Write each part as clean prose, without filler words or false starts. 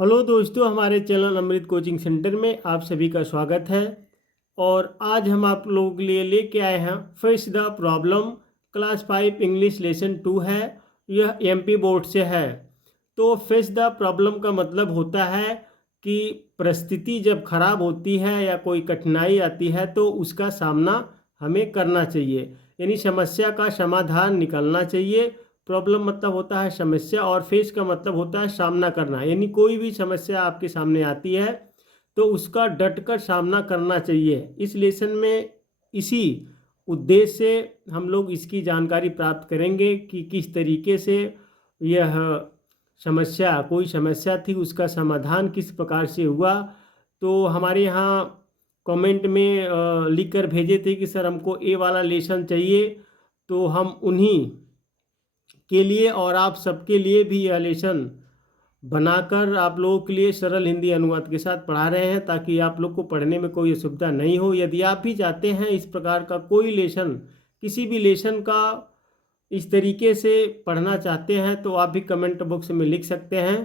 Hello दोस्तों, हमारे channel अमृत coaching centre में आप सभी का स्वागत है। और आज हम आप लोगों के लिए लेके आए हैं face the problem. Class 5 English lesson 2 है। यह एमपी बोर्ड से है। तो फेस द प्रॉब्लम का मतलब होता है कि परिस्थिति जब खराब होती है या कोई कठिनाई आती है तो उसका सामना हमें करना चाहिए, यानी समस्या का समाधान निकलना चाहिए। प्रॉब्लम मतलब होता है समस्या, और फेस का मतलब होता है सामना करना, यानी कोई भी समस्या आपके सामने आती है तो उसका डटकर सामना करना चाहिए। इस लेसन में इसी उद्देश्य से हम लोग इसकी जानकारी प्राप्त करेंगे कि किस तरीके से यह समस्या, कोई समस्या थी, उसका समाधान किस प्रकार से हुआ। तो हमारे यहाँ कमेंट में लिख कर भेजे थे कि सर हमको ए वाला लेसन चाहिए, तो हम उन्हीं के लिए और आप सबके लिए भी यह लेसन बनाकर आप लोगों के लिए सरल हिंदी अनुवाद के साथ पढ़ा रहे हैं, ताकि आप लोग को पढ़ने में कोई असुविधा नहीं हो। यदि आप भी चाहते हैं इस प्रकार का कोई लेसन, किसी भी लेसन का इस तरीके से पढ़ना चाहते हैं, तो आप भी कमेंट बॉक्स में लिख सकते हैं।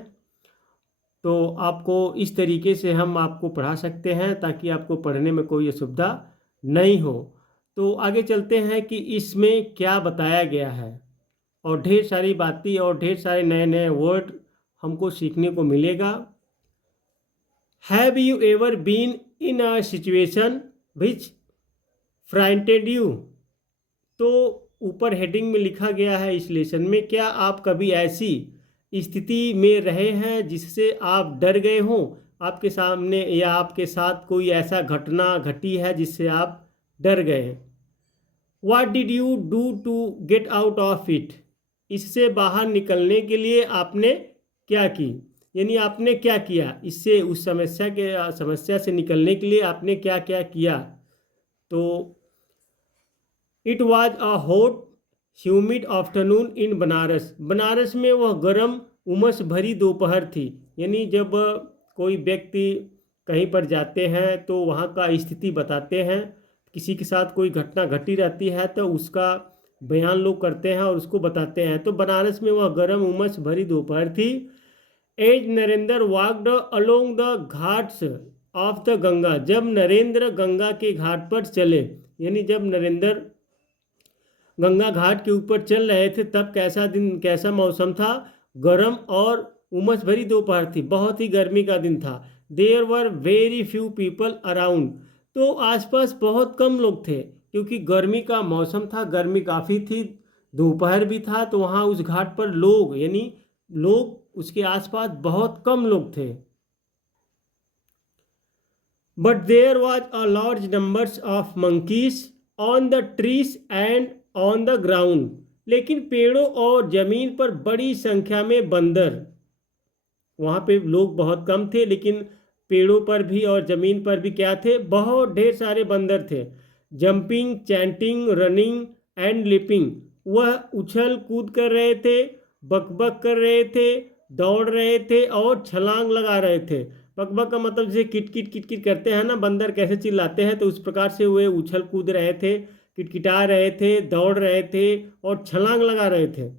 तो आपको इस तरीके से हम आपको पढ़ा सकते हैं ताकि आपको पढ़ने में कोई असुविधा नहीं हो। तो आगे चलते हैं कि इसमें क्या बताया गया है, और ढेर सारी बातें और ढेर सारे नए नए वर्ड हमको सीखने को मिलेगा। Have you ever been in a situation which frightened you? तो ऊपर हेडिंग में लिखा गया है इस लेसन में, क्या आप कभी ऐसी स्थिति में रहे हैं जिससे आप डर गए हों? आपके सामने या आपके साथ कोई ऐसा घटना घटी है जिससे आप डर गए हैं। What did you do to get out of it? इससे बाहर निकलने के लिए आपने क्या की, यानी आपने क्या किया इससे, उस समस्या से निकलने के लिए आपने क्या क्या किया। तो it was a hot humid afternoon in Banaras. Banaras में वह गर्म उमस भरी दोपहर थी, यानी जब कोई व्यक्ति कहीं पर जाते हैं तो वहाँ का स्थिति बताते हैं, किसी के साथ कोई घटना घटी रहती है तो उसका बयान लोग करते हैं और उसको बताते हैं। तो बनारस में वह गर्म उमस भरी दोपहर थी। As Narendra walked along the ghats of the Ganga. जब नरेंद्र गंगा के घाट पर चले, यानी जब नरेंद्र गंगा घाट के ऊपर चल रहे थे तब कैसा दिन, कैसा मौसम था? गर्म और उमस भरी दोपहर थी, बहुत ही गर्मी का दिन था। There were very few people around. तो आसपास बहुत कम लोग थे, क्योंकि गर्मी का मौसम था, गर्मी काफ़ी थी, दोपहर भी था, तो वहाँ उस घाट पर लोग, यानी लोग उसके आसपास बहुत कम लोग थे। But there was a large numbers of monkeys on the trees and on the ground. लेकिन पेड़ों और जमीन पर बड़ी संख्या में बंदर, वहाँ पे लोग बहुत कम थे लेकिन पेड़ों पर भी और जमीन पर भी क्या थे? बहुत ढेर सारे बंदर थे। Jumping, chanting, running and leaping. वह उछल कूद कर रहे थे, बकबक कर रहे थे, दौड़ रहे थे और छलांग लगा रहे थे। बकबक का मतलब जैसे किटकिट किटकिट करते हैं ना बंदर, कैसे चिल्लाते हैं, तो उस प्रकार से वे उछल कूद रहे थे, किटकिटा रहे थे, दौड़ रहे थे और छलांग लगा रहे थे।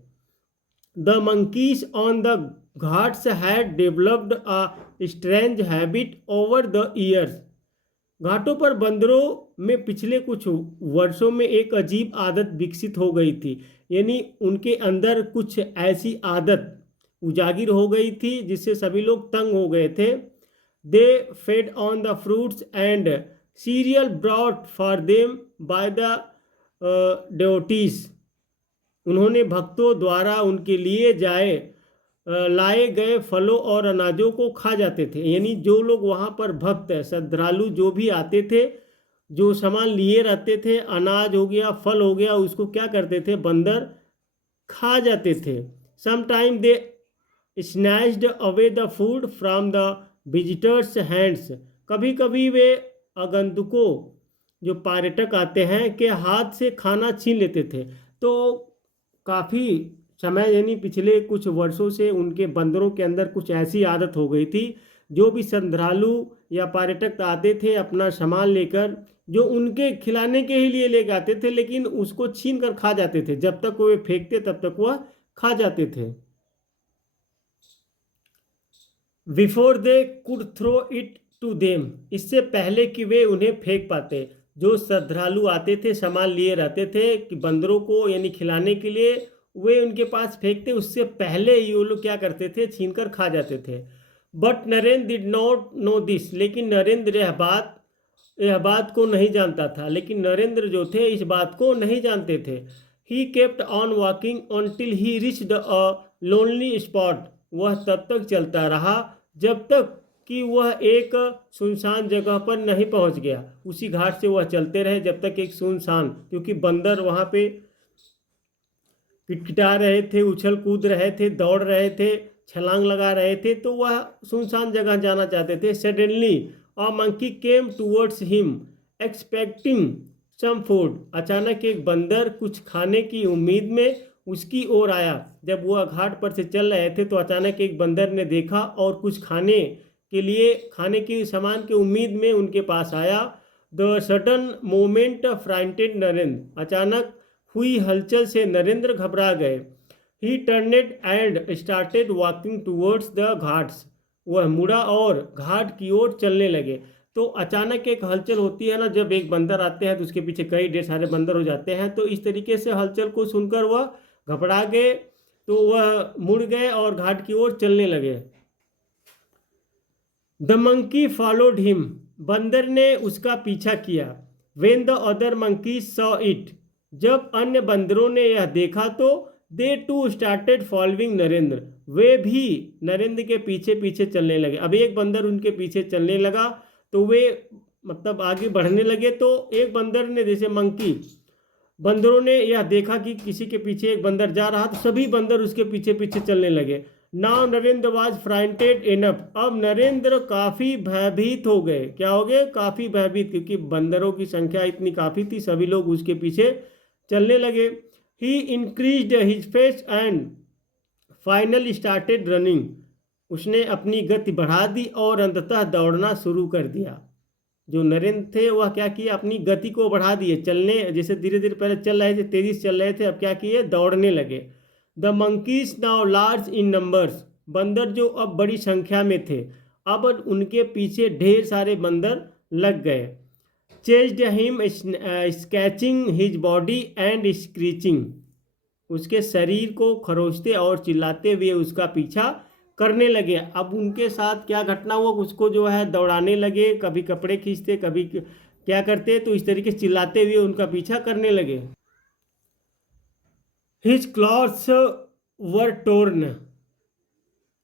The monkeys on the ghats had developed a strange habit over the years. घाटों पर बंदरों में पिछले कुछ वर्षों में एक अजीब आदत विकसित हो गई थी, यानी उनके अंदर कुछ ऐसी आदत उजागिर हो गई थी जिससे सभी लोग तंग हो गए थे। They fed on the fruits and cereal brought for them by the devotees. उन्होंने भक्तों द्वारा उनके लिए लाए गए फलों और अनाजों को खा जाते थे, यानी जो लोग वहाँ पर भक्त श्रद्धालु जो भी आते थे, जो सामान लिए रहते थे, अनाज हो गया, फल हो गया, उसको क्या करते थे? बंदर खा जाते थे। Sometime they snatched away the food from the visitors hands. कभी कभी वे आगंतुकों, जो पर्यटक आते हैं, के हाथ से खाना छीन लेते थे। तो काफ़ी समय, यानी पिछले कुछ वर्षों से उनके बंदरों के अंदर कुछ ऐसी आदत हो गई थी, जो भी श्रद्धालु या पर्यटक आते थे अपना सामान लेकर, जो उनके खिलाने के ही लिए लेकर आते थे, लेकिन उसको छीन कर खा जाते थे। जब तक वो फेंकते तब तक वह खा जाते थे। Before they could throw it to them, इससे पहले कि वे उन्हें फेंक पाते। जो श्रद्धालु आते थे सामान लिए रहते थे कि बंदरों को यानी खिलाने के लिए, वे उनके पास फेंकते उससे पहले ये लोग क्या करते थे, छीन कर खा जाते थे। But Narendra did not know this, लेकिन नरेंद्र यह बात को नहीं जानता था, लेकिन नरेंद्र जो थे इस बात को नहीं जानते थे। He kept on walking until he reached a lonely spot, वह तब तक चलता रहा जब तक कि वह एक सुनसान जगह पर नहीं पहुंच गया। उसी घाट से वह चलते रहे जब तक एक सुनसान, क्योंकि बंदर वहां पे किटकिटा रहे थे, उछल कूद रहे थे, दौड़ रहे थे, छलांग लगा रहे थे, तो वह सुनसान जगह जाना चाहते थे। Suddenly a monkey came towards him expecting some food, अचानक एक बंदर कुछ खाने की उम्मीद में उसकी ओर आया। जब वह घाट पर से चल रहे थे तो अचानक एक बंदर ने देखा और कुछ खाने के लिए, खाने की सामान की उम्मीद में उनके पास आया। The sudden moment frightened Narendra, अचानक हुई हलचल से नरेंद्र घबरा गए। He turned and started walking towards the ghats, वह मुड़ा और घाट की ओर चलने लगे। तो अचानक एक हलचल होती है ना, जब एक बंदर आते हैं तो उसके पीछे कई ढेर सारे बंदर हो जाते हैं, तो इस तरीके से हलचल को सुनकर वह घबरा गए, तो वह मुड़ गए और घाट की ओर चलने लगे। द मंकी फॉलोड हिम, बंदर ने उसका पीछा किया। When the other monkey saw it, जब अन्य बंदरों ने यह देखा तो दे टू स्टार्टेड फॉलोइंग नरेंद्र, वे भी नरेंद्र के पीछे पीछे चलने लगे। अब एक बंदर उनके पीछे चलने लगा तो वे मतलब आगे बढ़ने लगे। तो एक बंदर ने, जैसे मंकी, बंदरों ने यह देखा कि किसी के पीछे एक बंदर जा रहा, तो सभी बंदर उसके पीछे पीछे चलने लगे। Now Narendra was frightened enough, अब नरेंद्र काफ़ी भयभीत हो गए। क्या हो गए? काफ़ी भयभीत, क्योंकि बंदरों की संख्या इतनी काफ़ी थी, सभी लोग उसके पीछे चलने लगे। He increased his pace and final started running, उसने अपनी गति बढ़ा दी और अंततः दौड़ना शुरू कर दिया। जो नरेंद्र थे वह क्या किए, अपनी गति को बढ़ा दिए, चलने, जैसे धीरे धीरे पहले चल रहे थे, तेजी से चल रहे थे, अब क्या किए, दौड़ने लगे। The monkeys now large in numbers, बंदर जो अब बड़ी संख्या में थे, अब उनके पीछे ढेर सारे बंदर लग गए। Chased him sketching his body and screeching, उसके शरीर को खरोचते और चिल्लाते हुए उसका पीछा करने लगे। अब उनके साथ क्या घटना हुआ, उसको जो है दौड़ाने लगे, कभी कपड़े खींचते, कभी क्या करते, तो इस तरीके से चिल्लाते हुए उनका पीछा करने लगे। हिज क्लॉथ्स वर टोर्न,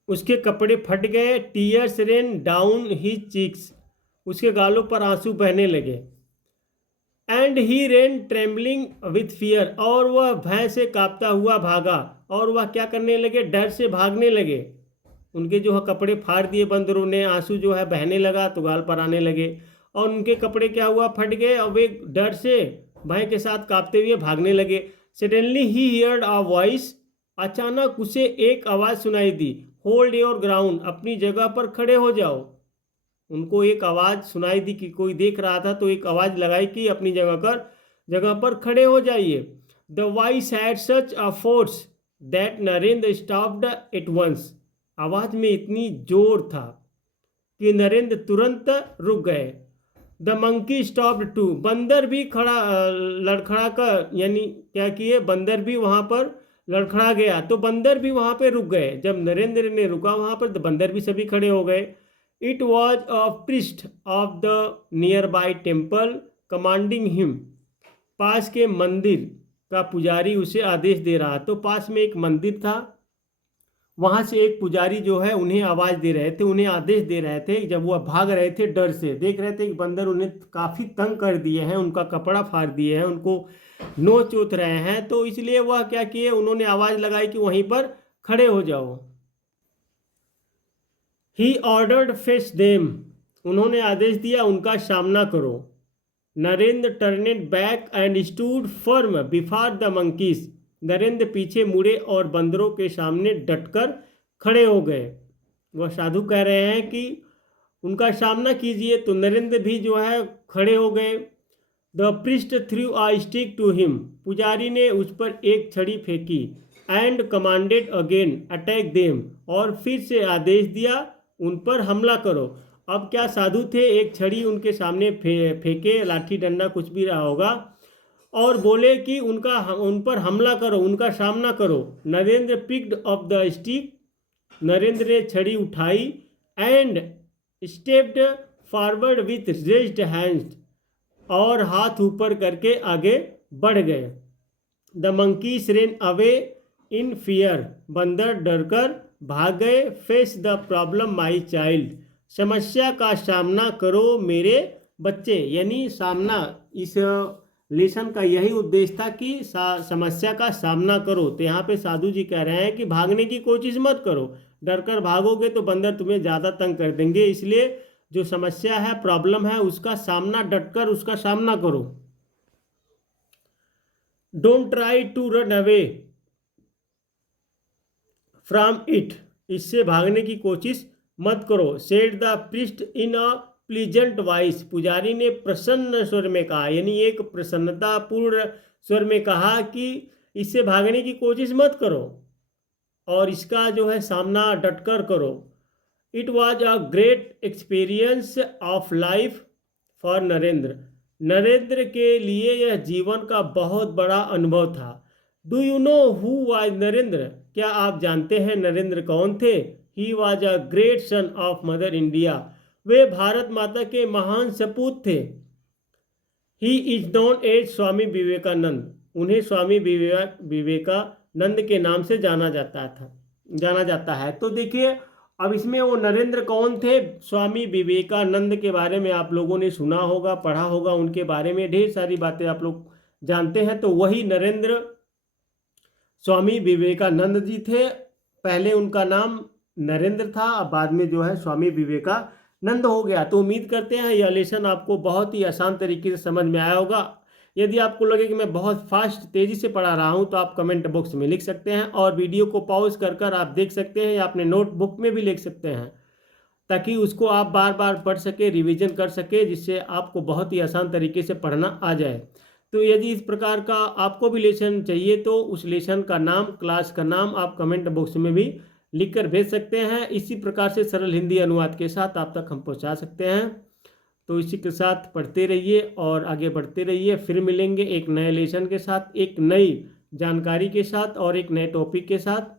उसके कपड़े फट गए। Tears rain down his cheeks, उसके गालों पर आंसू बहने लगे। And he rain trembling with fear, और वह भय से कांपता हुआ भागा। और वह क्या करने लगे, डर से भागने लगे। उनके जो है कपड़े फाड़ दिए बंदरों ने, आंसू जो है बहने लगा तो गाल पर आने लगे, और उनके कपड़े क्या हुआ, फट गए, और वे डर से भय के साथ कांपते हुए भागने लगे। Suddenly he heard a voice, अचानक उसे एक आवाज़ सुनाई दी। होल्ड योर ग्राउंड, अपनी जगह पर खड़े हो जाओ। उनको एक आवाज़ सुनाई दी कि कोई देख रहा था, तो एक आवाज़ लगाई कि अपनी जगह पर खड़े हो जाइए। The voice had such a force that Narendra stopped at once, आवाज़ में इतनी जोर था कि नरेंद्र तुरंत रुक गए। द मंकी स्टॉप्ड टू, बंदर भी खड़ा लड़खड़ा कर, यानी क्या किए, बंदर भी वहाँ पर लड़खड़ा गया, तो बंदर भी वहाँ पे रुक गए। जब नरेंद्र ने रुका वहाँ पर, तो बंदर भी सभी खड़े हो गए। It was a priest of the nearby temple commanding him, पास के मंदिर का पुजारी उसे आदेश दे रहा। तो पास में एक मंदिर था, वहाँ से एक पुजारी जो है उन्हें आवाज़ दे रहे थे, उन्हें आदेश दे रहे थे। जब वह भाग रहे थे डर से, देख रहे थे कि बंदर उन्हें काफ़ी तंग कर दिए हैं, उनका कपड़ा फाड़ दिए हैं, उनको नोच चोत रहे हैं, तो इसलिए वह क्या किए, उन्होंने आवाज़ लगाई कि वहीं पर खड़े हो जाओ। ही ऑर्डर्ड फेस देम, उन्होंने आदेश दिया उनका सामना करो। Narendra turned back and stood firm before the monkeys, Narendra पीछे मुड़े और बंदरों के सामने डटकर खड़े हो गए। वह साधु कह रहे हैं कि उनका सामना कीजिए, तो नरेंद्र भी जो है खड़े हो गए। The priest threw a stick to him, पुजारी ने उस पर एक छड़ी फेंकी। And commanded again attack them, और फिर से आदेश दिया उन पर हमला करो। अब क्या साधु थे, एक छड़ी उनके सामने फेंके, लाठी डंडा कुछ भी रहा होगा, और बोले कि उन पर हमला करो, उनका सामना करो। Narendra picked up the stick, Narendra ने छड़ी उठाई, and stepped forward with raised hands, और हाथ ऊपर करके आगे बढ़ गए। The monkeys rain away in fear, बंदर डरकर भाग गए। Face the problem my child, समस्या का सामना करो मेरे बच्चे। यानी सामना, इस लेसन का यही उद्देश्य था कि समस्या का सामना करो। तो यहाँ पे साधु जी कह रहे हैं कि भागने की कोशिश मत करो, डरकर भागोगे तो बंदर तुम्हें ज़्यादा तंग कर देंगे, इसलिए जो समस्या है, प्रॉब्लम है, उसका सामना, डटकर उसका सामना करो। Don't try to run away from it, इससे भागने की कोशिश मत करो। Said the priest in a pleasant voice, पुजारी ने प्रसन्न स्वर में कहा, यानी एक प्रसन्नतापूर्ण स्वर में कहा कि इससे भागने की कोशिश मत करो और इसका जो है सामना डटकर करो। It was a great experience of life for Narendra, Narendra के लिए यह जीवन का बहुत बड़ा अनुभव था। Do you know who was Narendra, क्या आप जानते हैं नरेंद्र कौन थे? He was a great son of mother India, वे भारत माता के महान सपूत थे। He is known as Swami Vivekananda, उन्हें स्वामी विवेकानंद के नाम से जाना जाता है। तो देखिए, अब इसमें वो नरेंद्र कौन थे? स्वामी विवेकानंद के बारे में आप लोगों ने सुना होगा, पढ़ा होगा, उनके बारे में ढेर सारी बातें आप लोग जानते हैं। तो वही नरेंद्र स्वामी विवेकानंद जी थे। पहले उनका नाम नरेंद्र था, अब बाद में जो है स्वामी विवेकानंद हो गया। तो उम्मीद करते हैं यह लेसन आपको बहुत ही आसान तरीके से समझ में आया होगा। यदि आपको लगे कि मैं बहुत फास्ट तेज़ी से पढ़ा रहा हूं तो आप कमेंट बॉक्स में लिख सकते हैं, और वीडियो को पॉज कर आप देख सकते हैं या अपने नोटबुक में भी लिख सकते हैं, ताकि उसको आप बार बार पढ़ सके, रिवीजन कर सके, जिससे आपको बहुत ही आसान तरीके से पढ़ना आ जाए। तो यदि इस प्रकार का आपको भी लेसन चाहिए तो उस लेसन का नाम, क्लास का नाम आप कमेंट बॉक्स में भी लिख कर भेज सकते हैं। इसी प्रकार से सरल हिंदी अनुवाद के साथ आप तक हम पहुंचा सकते हैं। तो इसी के साथ पढ़ते रहिए और आगे बढ़ते रहिए। फिर मिलेंगे एक नए लेसन के साथ, एक नई जानकारी के साथ और एक नए टॉपिक के साथ।